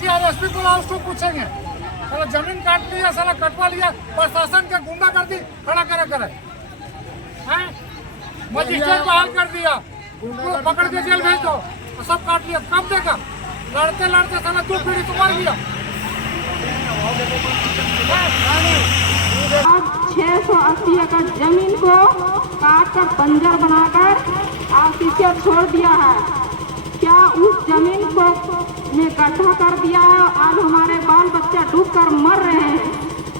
DC और SP को उसको पूछेंगे। साला जमीन काट लिया, साला कटवा लिया, प्रशासन के गुंडा कर दी खड़ा करे हैं। मजिस्ट्रेट बहाल कर दिया, उनको पकड़ के जेल भेज दो, सब काट लिया। कब देगा? लड़ते लड़ते साला 2 पीढ़ी तो मर गया। आज 680 एकड़ जमीन को काट कर बंजर बनाकर आर्टिफिशियल छोड़ दिया है। क्या उस जमीन को में गड्ढा कर दिया है? आज हमारे बाल बच्चे डूब कर मर रहे हैं।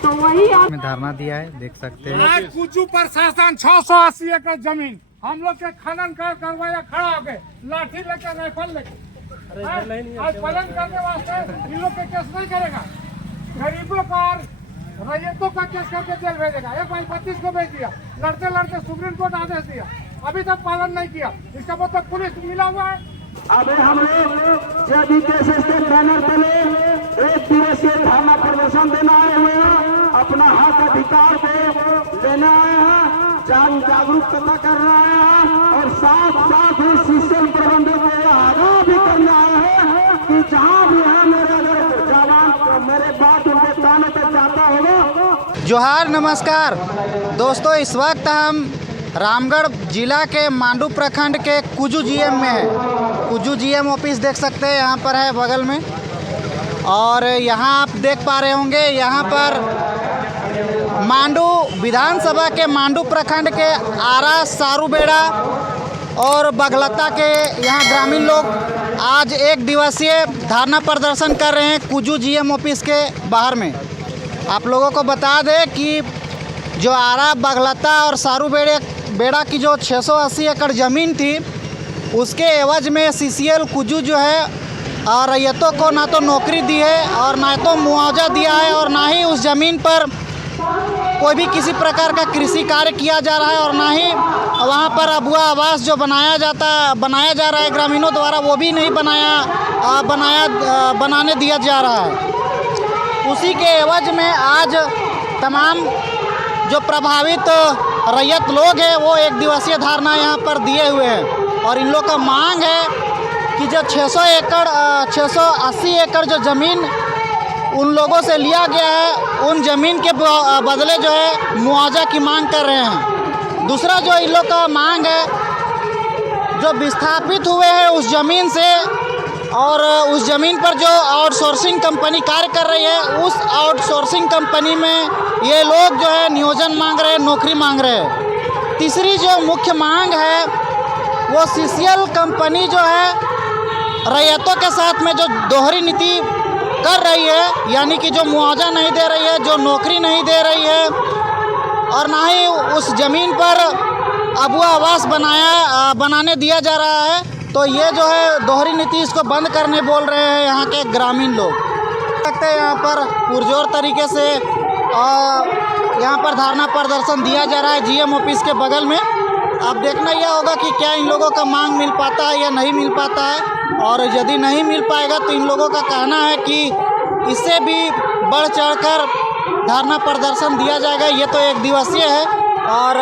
तो वही आज धरना दिया है, देख सकते हैं। आज कुजू प्रशासन 680 एकड़ जमीन हम लोग के खनन करवाया, खड़ा हो गए लाठी लेकर, राइफल लेकर। आज पालन करने वास्ते इन लोग के केस नहीं करेगा। गरीबों पर रैयतों का केस करके जेल भेजेगा। 1/32 को भेज दिया, लड़ते लड़ते सुप्रीम कोर्ट आदेश दिया, अभी तक पालन नहीं किया। इसका मतलब पुलिस मिला हुआ है। अबे हम लोग जब केसेस के बैनर तले 1 दिवसीय धरना प्रदर्शन देना आए हुए हैं, अपना हक अधिकार को लेना आए हैं, जागरूकता करना आए हैं और साथ साथ ही सिस्टम प्रबंधन को आगाह भी करना आए हैं कि जहाँ भी है मेरे अगर जवान मेरे बात उनके कानों तक जाता होगा। जोहार, नमस्कार दोस्तों। इस वक्त हम रामगढ़ जिला के मांडू प्रखंड के कुजू जीएम में है। कुजू जीएम ऑफिस देख सकते हैं, यहाँ पर है बगल में। और यहाँ आप देख पा रहे होंगे, यहाँ पर मांडू विधानसभा के मांडू प्रखंड के आरा, सारूबेड़ा और बगलता के यहाँ ग्रामीण लोग आज 1 दिवसीय धरना प्रदर्शन कर रहे हैं कुजू जीएम ऑफिस के बाहर में। आप लोगों को बता दें कि जो आरा, बगलता और सारूबेड़ा की जो 680 एकड़ ज़मीन थी, उसके एवज में सीसीएल कुजू जो है रैयतों को ना तो नौकरी दी है और ना तो मुआवजा दिया है और ना ही उस ज़मीन पर कोई भी किसी प्रकार का कृषि कार्य किया जा रहा है और ना ही वहाँ पर अबुआ आवास जो बनाया जा रहा है ग्रामीणों द्वारा, वो भी नहीं बनाने दिया जा रहा है। उसी के एवज में आज तमाम जो प्रभावित रैयत लोग हैं वो 1 दिवसीय धरना यहाँ पर दिए हुए हैं। और इन लोग का मांग है कि जो 680 एकड़ जो ज़मीन उन लोगों से लिया गया है, उन ज़मीन के बदले जो है मुआवजा की मांग कर रहे हैं। दूसरा जो इन लोग का मांग है, जो विस्थापित हुए हैं उस ज़मीन से और उस ज़मीन पर जो आउटसोर्सिंग कंपनी कार्य कर रही है, उस आउटसोर्सिंग कंपनी में ये लोग जो है नियोजन मांग रहे हैं, नौकरी मांग रहे हैं। तीसरी जो मुख्य मांग है वो सीसीएल कंपनी जो है रैयतों के साथ में जो दोहरी नीति कर रही है, यानी कि जो मुआवजा नहीं दे रही है, जो नौकरी नहीं दे रही है और ना ही उस ज़मीन पर अबुआ आवास बनाने दिया जा रहा है, तो ये जो है दोहरी नीति इसको बंद करने बोल रहे हैं यहाँ के ग्रामीण लोग। लगता है यहाँ पर पुरजोर तरीके से यहाँ पर धरना प्रदर्शन दिया जा रहा है जीएम ऑफिस के बगल में। अब देखना यह होगा कि क्या इन लोगों का मांग मिल पाता है या नहीं मिल पाता है, और यदि नहीं मिल पाएगा तो इन लोगों का कहना है कि इससे भी बढ़ चढ़कर धरना प्रदर्शन दिया जाएगा। ये तो 1 दिवसीय है और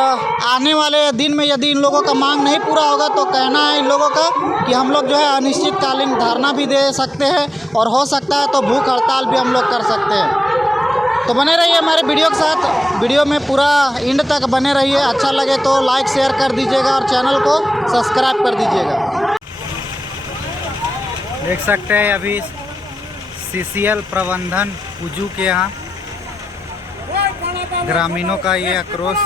आने वाले दिन में यदि इन लोगों का मांग नहीं पूरा होगा तो कहना है इन लोगों का कि हम लोग जो है अनिश्चितकालीन धरना भी दे सकते हैं और हो सकता है तो भूख हड़ताल भी हम लोग कर सकते हैं। तो बने रहिए हमारे वीडियो के साथ, वीडियो में पूरा एंड तक बने रहिए। अच्छा लगे तो लाइक शेयर कर दीजिएगा और चैनल को सब्सक्राइब कर दीजिएगा। देख सकते हैं अभी सीसीएल प्रबंधन कुजू के यहाँ ग्रामीणों का ये आक्रोश।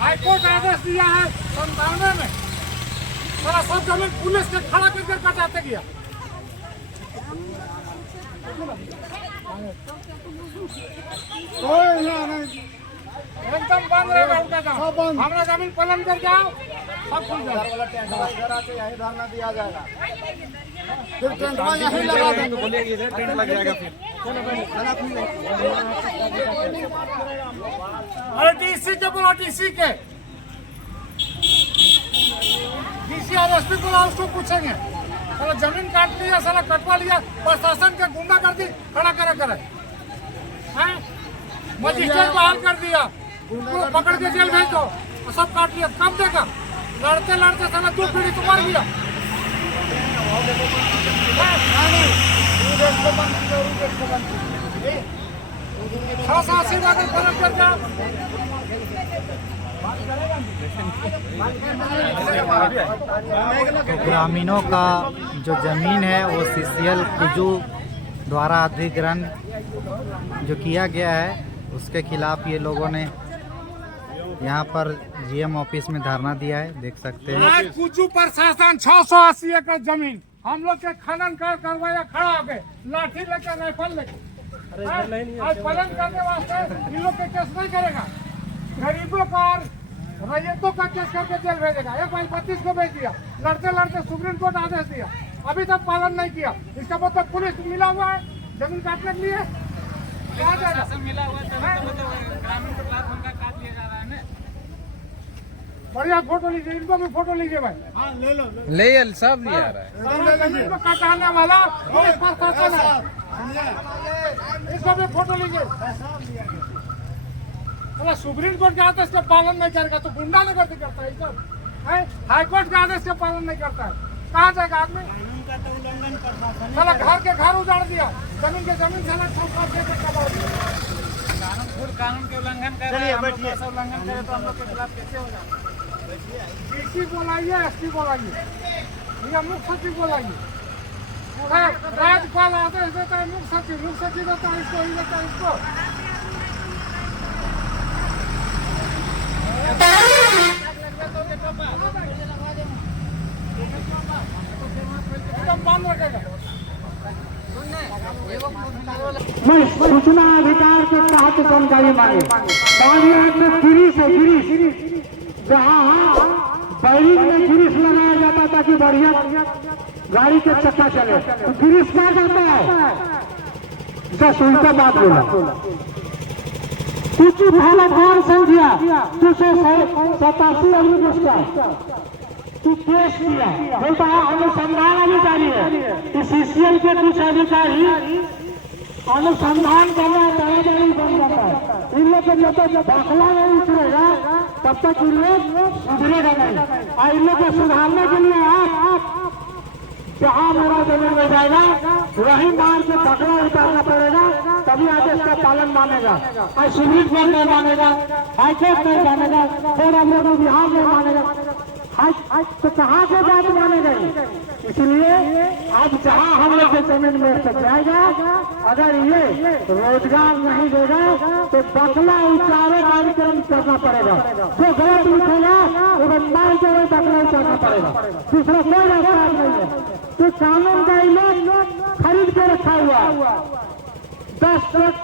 हाईकोर्ट आदेश दिया है 97 में, सारा सब जमीन पुलिस के खड़ा करके कटाते गया। एकदम बंद रहेगा उनका काम। हमारा जमीन पलन कर जाओ, सब खुल जाएगा। यही धरना दिया जाएगा, फिर टेंट यहीं लगा देंगे, बोलेगी टेंट लग जाएगा फिर। अरे डीसी के बोलो, डीसी के एसपी को उसको पूछेंगे। साला जमीन काट लिया, साला कटवा लिया, प्रशासन के गुंडा कर दी, खड़ा करे हैं। मजिस्ट्रेट बहाल कर दिया, उनको पकड़ के जेल भेज दो, सब काट लिया। कब देगा? लड़ते लड़ते साला 2 पीढ़ी तो मर गया। 680 वाटर फर्क कर दिया। तो ग्रामीणों का जो ज़मीन है वो CCL कुजू द्वारा अधिग्रहण जो किया गया है उसके खिलाफ ये लोगों ने यहाँ पर GM ऑफिस में धरना दिया है, देख सकते हैं। आज कुजू प्रशासन 680 एकड़ जमीन हम लोग के खनन करवाया, खड़ा हो गए लाठी लेकर, राइफल लेकर। आज पालन करने वास्ते इन लोग के केस नहीं करेगा। गरीबों का और रैयतों का केस करके जेल भेजेगा। 1/32 को भेज दिया, लड़ते लड़ते सुप्रीम कोर्ट आदेश दिया, अभी तक पालन नहीं किया। इसका मतलब पुलिस मिला हुआ है जमीन काटने के लिए। क्या जाएगा? बढ़िया फोटो लीजिए, इनको भी फोटो लीजिए भाई। ले सब लिया रहा है। इनको काटाने वाला पुलिस प्रशासन है, इसको भी फोटो लीजिए। सुप्रीम कोर्ट के आदेश का पालन नहीं करेगा तो गुंडा नगर करता है सब। हाई कोर्ट के आदेश का पालन नहीं करता है, कहाँ जाएगा आदमी? साला घर के घर उजाड़ दिया, जमीन के जमीन साला सब काट के कबाड़ दिया। कानून के उल्लंघन कर रहे हैं, उल्लंघन करे तो हम लोग के खिलाफ कैसे होगा? डीसी बोलाइए, एसपी बोलाइए या मुख्य सचिव बोलाइए। राज्यपाल आदेश देता है, मुख्य सचिव देता है इसको, ही देता है इसको। मैं सूचना अधिकार के तहत जानकारी मांगी। गिरीश जहाँ बैरिंग में गिरीश लगाया जाता ताकि बढ़िया गाड़ी के चक्का चले, तो गिरीश क्या करता है? जस्ट उल्टा बात बोला। कुछ पहला कौन संख्या 287 अनुच्छेद तू केस किया, बोलता है अनुसंधान अधिकारी है। इस CCL के कुछ अधिकारी अनुसंधान करना तैयारी बन जाता है। इन लोग को जब तक दाखिला नहीं उतरेगा तब तक इन लोग सुधरेगा नहीं। और इन लोग को सुधारने के लिए आप जहाँ मेरा जमीन में जाएगा वही मार के दाखिला उतारना पड़ेगा, तभी आदेश का पालन मानेगा। और सुप्रीम कोर्ट नहीं मानेगा, हाईकोर्ट नहीं मानेगा, फिर हम लोग बिहार नहीं मानेगा, तो कहाँ से बात माने गई? इसलिए अब जहाँ हम लोग के जमीन में तक जाएगा, अगर ये रोजगार नहीं देगा तो दाखिला उतारे कार्यक्रम करना पड़ेगा। जो गलत लिखेगा वो मार के दाखिला उतारना पड़ेगा, दूसरा कोई रास्ता नहीं है। तो कानून का लोग खरीद के रखा हुआ 10 ट्रक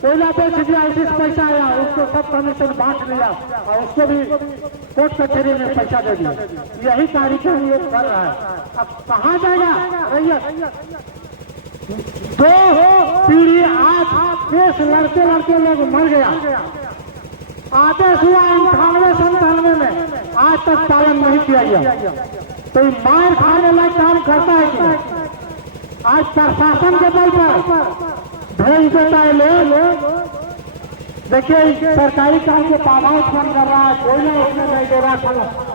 कोयला बेच दिया, उसी पैसा आया, उसको सब कमीशन बांट लिया और उसको भी कोर्ट कचहरी में पैसा दे दिया। यही कार्यक्रम ये कर रहा है। अब कहाँ जाएगा रैयत? 2 पीढ़ी आज केस लड़ते लड़ते लोग मर गया। आदेश हुआ 98-97 में, आज तक पालन नहीं किया गया। तो मार खाने लायक काम करता है कि आज प्रशासन के बल पर भेज देता है लोग। देखिए सरकारी काम के पामाउस बंद कर रहा है, कोई ना उसमें नहीं दे रहा।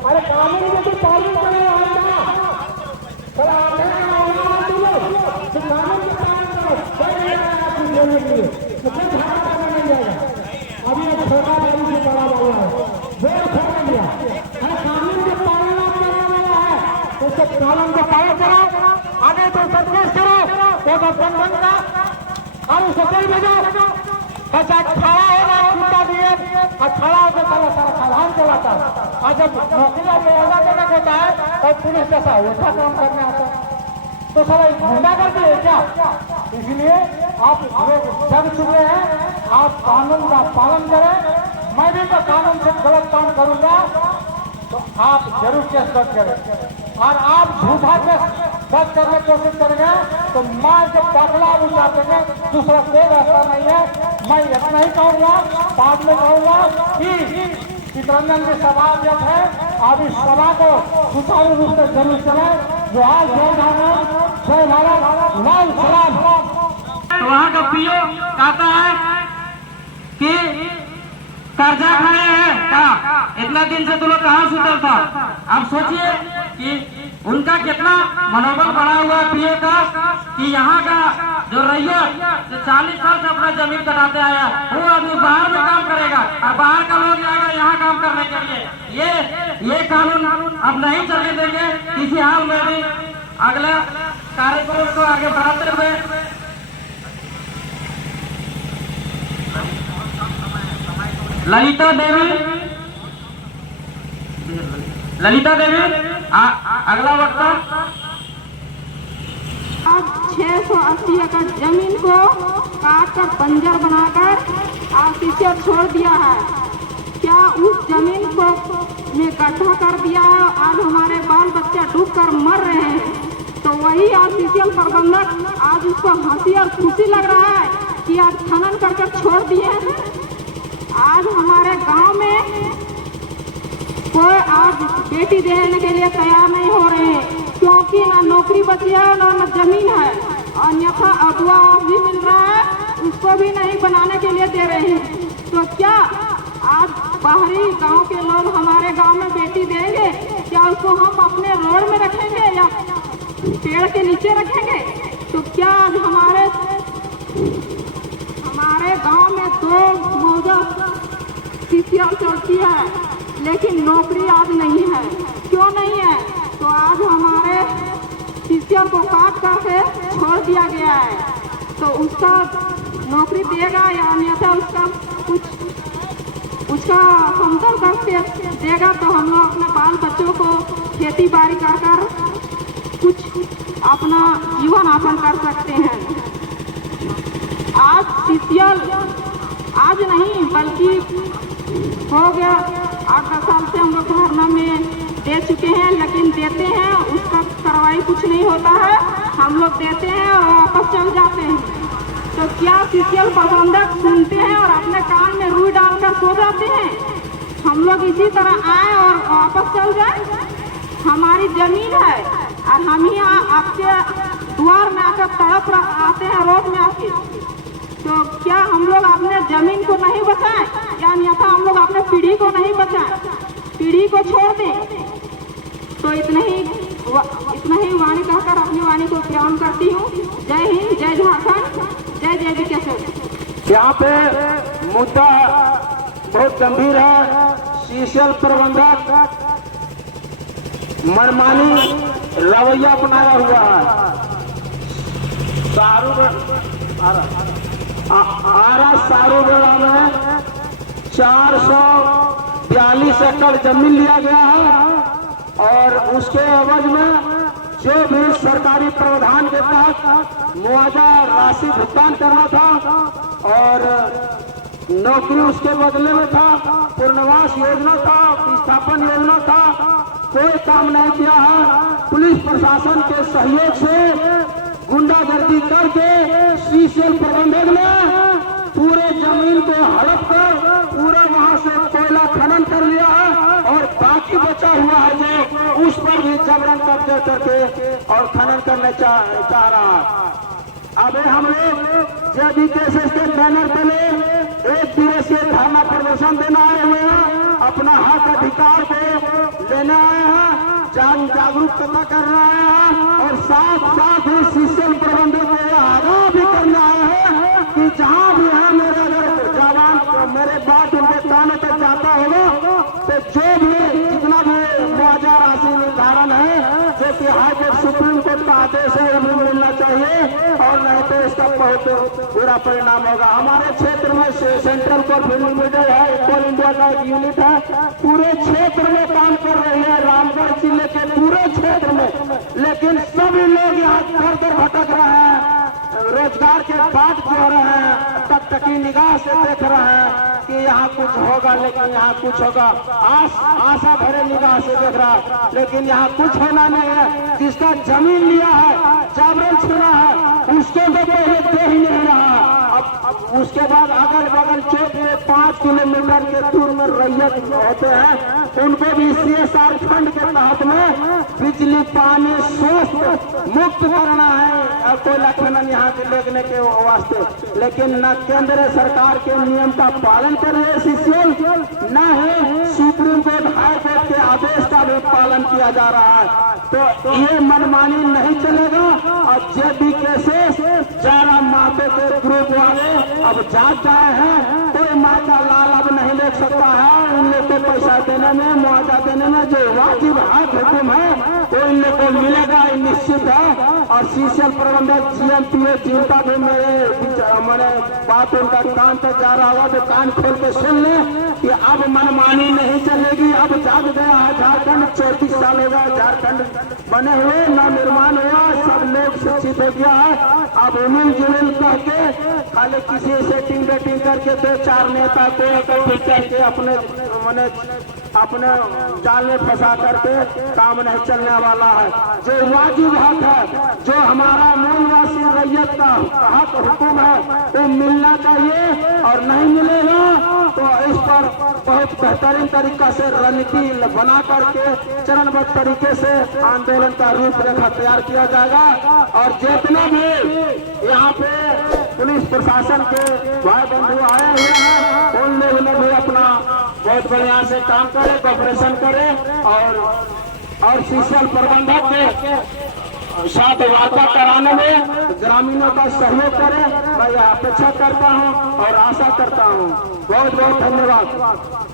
अरे कानून में तो पालन करे अभी एक छोटा बड़ी से बड़ा वाला है वो छोड़ दिया। कानून के पालन करने वाला है तो सब कानून का पालन करो, आगे तो संतोष करो, तो बंधन का और उसे कोई भेजो बच्चा खड़ा होगा छूटा दिए और खड़ा होकर सारा सावधान चलाता है। और जब नौकरियां मुआवजा देना होता है तो पुलिस जैसा उल्टा काम करने आता है, तो सारा गुंडा करते है क्या? इसलिए आप लोग जग चुके हैं, आप कानून का पालन करें। मैं भी तो कानून से गलत काम करूंगा तो आप जरूर केस दर्ज करें, और आप झूठा केस दर्ज करने की कोशिश करेंगे तो मार के दाखिला उतार देंगे, दूसरा कोई रास्ता नहीं है। मैं इतना ही कहूँगा, बाद में कहूँगा कि चित्रंजन जी सभा अध्यक्ष है, आप इस सभा को सुचारू रूप से जरूर चलाए। जो आज जय भारत लाल सलाम। तो वहाँ का पीओ कहता है कि कर्जा खाए हैं क्या, इतना दिन से तो लोग कहाँ सुतल था। आप सोचिए कि उनका कितना मनोबल बढ़ा हुआ है पीओ का, कि यहाँ का जो रैयत जो 40 साल से अपना जमीन कटाते आया, वो आदमी बाहर में काम करेगा और बाहर का लोग आएगा यहाँ काम करने के लिए। ये कानून अब नहीं चलने देंगे किसी हाल में भी। अगले कार्यक्रम को आगे बढ़ाते हुए ललिता देवी अगला वक्ता। आज 680 एकड़ जमीन को काट कर बंजर बनाकर आरसीसी छोड़ दिया है। क्या उस जमीन को में गड्ढा कर दिया है, आज हमारे बाल बच्चे डूब कर मर रहे हैं। तो वही आरसीसी प्रबंधक आज उसको हंसी और खुशी लग रहा है कि आज खनन करके छोड़ दिए हैं। आज हमारे गांव में कोई आज बेटी देने के लिए तैयार नहीं हो रहे हैं, क्योंकि ना नौकरी बची है ना जमीन है। अन्यथा अगुआ भी मिल रहा है, उसको भी नहीं बनाने के लिए दे रहे हैं। तो क्या आज बाहरी गांव के लोग हमारे गांव में बेटी देंगे? क्या उसको हम अपने रोड में रखेंगे या पेड़ के नीचे रखेंगे? तो क्या आज हमारे गांव में 2 मौजा सीसीआर चलती है, लेकिन नौकरी आज नहीं है। क्यों नहीं है? तो आज हमारे सीसीआर को काट करके छोड़ दिया गया है। तो उसका नौकरी देगा या अन्यथा उसका समतल करके देगा, तो हम लोग अपने बाल बच्चों को खेती बाड़ी कर कुछ अपना जीवन यापन कर सकते हैं। आज सीसीआर आज नहीं बल्कि हो गया 8-10 साल से हम लोग धरना में दे चुके हैं, लेकिन देते हैं उसका कार्रवाई कुछ नहीं होता है। हम लोग देते हैं और वापस चल जाते हैं। तो क्या सीसीआर प्रबंधक सुनते हैं और अपने कान में रुई डालकर सो जाते हैं? हम लोग इसी तरह आए और वापस चल जाए? हमारी जमीन है और हम ही आपके द्वार में आकर तड़प आते हैं रोड में आके। तो क्या हम लोग अपने जमीन को नहीं बचाएं या अन्यथा हम लोग अपने पीढ़ी को नहीं बचाएं, पीढ़ी को छोड़ दें? तो इतना ही वाणी कहकर अपनी वाणी को विराम करती हूँ। जय हिंद, जय झारखंड, जय जय विकास। यहाँ पे मुद्दा बहुत गंभीर है। सीसीएल प्रबंधक मनमानी रवैया अपनाया हुआ है। सारूगढ़ में 442 एकड़ जमीन लिया गया है और उसके एवज में जो भी सरकारी प्रावधान के तहत मुआवजा राशि भुगतान करना था और नौकरी उसके बदले में था, पुनर्वास योजना था, विस्थापन योजना था, कोई काम नहीं किया है। पुलिस प्रशासन के सहयोग से गुंडागर्दी करके सीसीएल प्रबंधक ने पूरे जमीन को हड़प कर पूरा वहां से कोयला खनन कर लिया है और बाकी बचा हुआ है जो उस पर भी जबरन कब्जा करके और खनन करने चाह रहा है। अब हम लोग जेबीकेएसएस के बैनर तले 1 दिवसीय धरना प्रदर्शन देना आए हुए हैं, अपना हक अधिकार को लेने आए हैं, जागरूकता करना आए हैं और साथ ही सीसीएल प्रबंधक को आगाह भी करना आए हैं कि जहाँ भी है मेरे अगर जवान मेरे बात उनके कानों तक जाता होगा तो जो भी जितना भी मुआवजा राशि निर्धारण है जो कि हाईकोर्ट सुप्रीम कोर्ट का आदेश है हमें मिलना चाहिए और नहीं तो इसका बहुत बुरा परिणाम होगा। हमारे क्षेत्र में सेंट्रल कोर्ट लिमिटेड है, कोल इंडिया का एक यूनिट है, पूरे क्षेत्र में काम कर रही है, रामगढ़ जिले के पूरे क्षेत्र में, लेकिन सभी लोग यहाँ दर दर भटक रहे हैं, रोजगार के बाट जो रहे हैं, टकटकी निगाह से देख रहे हैं कि यहाँ कुछ होगा लेकिन यहाँ कुछ होगा, आशा भरे निगाह से देख रहा है लेकिन यहाँ कुछ होना नहीं है। जिसका जमीन लिया है, जबरन छीना है, उसको तो पहले दे ही नहीं रहा। अब उसके बाद अगल बगल चौक में 5 किलोमीटर के दूर में रैयत होते हैं, उनको भी CSR फंड के तहत में बिजली पानी स्वस्थ मुक्त करना है कोयला खनन यहाँ के लेने के वास्ते। लेकिन न केंद्र सरकार के नियम का पालन कर रहे CCL, न ही सुप्रीम कोर्ट हाई कोर्ट के आदेश का भी पालन किया जा रहा है। तो ये मनमानी नहीं चलेगा। और JB केसेस चारा माते के ग्रुप वाले अब जाग गए हैं, कोई माँ का लाल अब नहीं देख सकता है। इन लोग को पैसा देने में, मुआवजा देने में जो वाजिब हक हुक्म है वो इन लोग को मिलेगा, निश्चित है। और CCL प्रबंधक GMPA चिंता भी मैंने बात उनका कान तक जा रहा होगा तो कान खोल के सुन ले कि अब मनमानी नहीं चलेगी। अब जाग गया है झारखंड, 34 साल हो गया झारखंड बने हुए, न निर्माण हुआ, सब लोग शिक्षित हो गया है। अब उन्हीं जुमिल करके खाली किसी सेटिंग बेटिंग करके 2-4 नेता को इकट्ठे करके अपने जाल में फंसा करके काम नहीं चलने वाला है। जो वाजिब हक है, जो हमारा मूलवासी रैयत का हक हुक्म है वो मिलना चाहिए। और नहीं मिलेगा तो इस पर बहुत बेहतरीन तरीका से रणनीति बना करके चरणबद्ध तरीके से आंदोलन का रूपरेखा तैयार किया जाएगा। और जितने भी यहाँ पे पुलिस प्रशासन के भाई बंधु आए हुए हैं उन लोगों ने भी अपना बहुत बढ़िया से काम करे, कॉपरेशन करे और CCL प्रबंधक के साथ वार्ता कराने में ग्रामीणों का सहयोग करे। मैं अपेक्षा करता हूं और आशा करता हूं। बहुत बहुत धन्यवाद।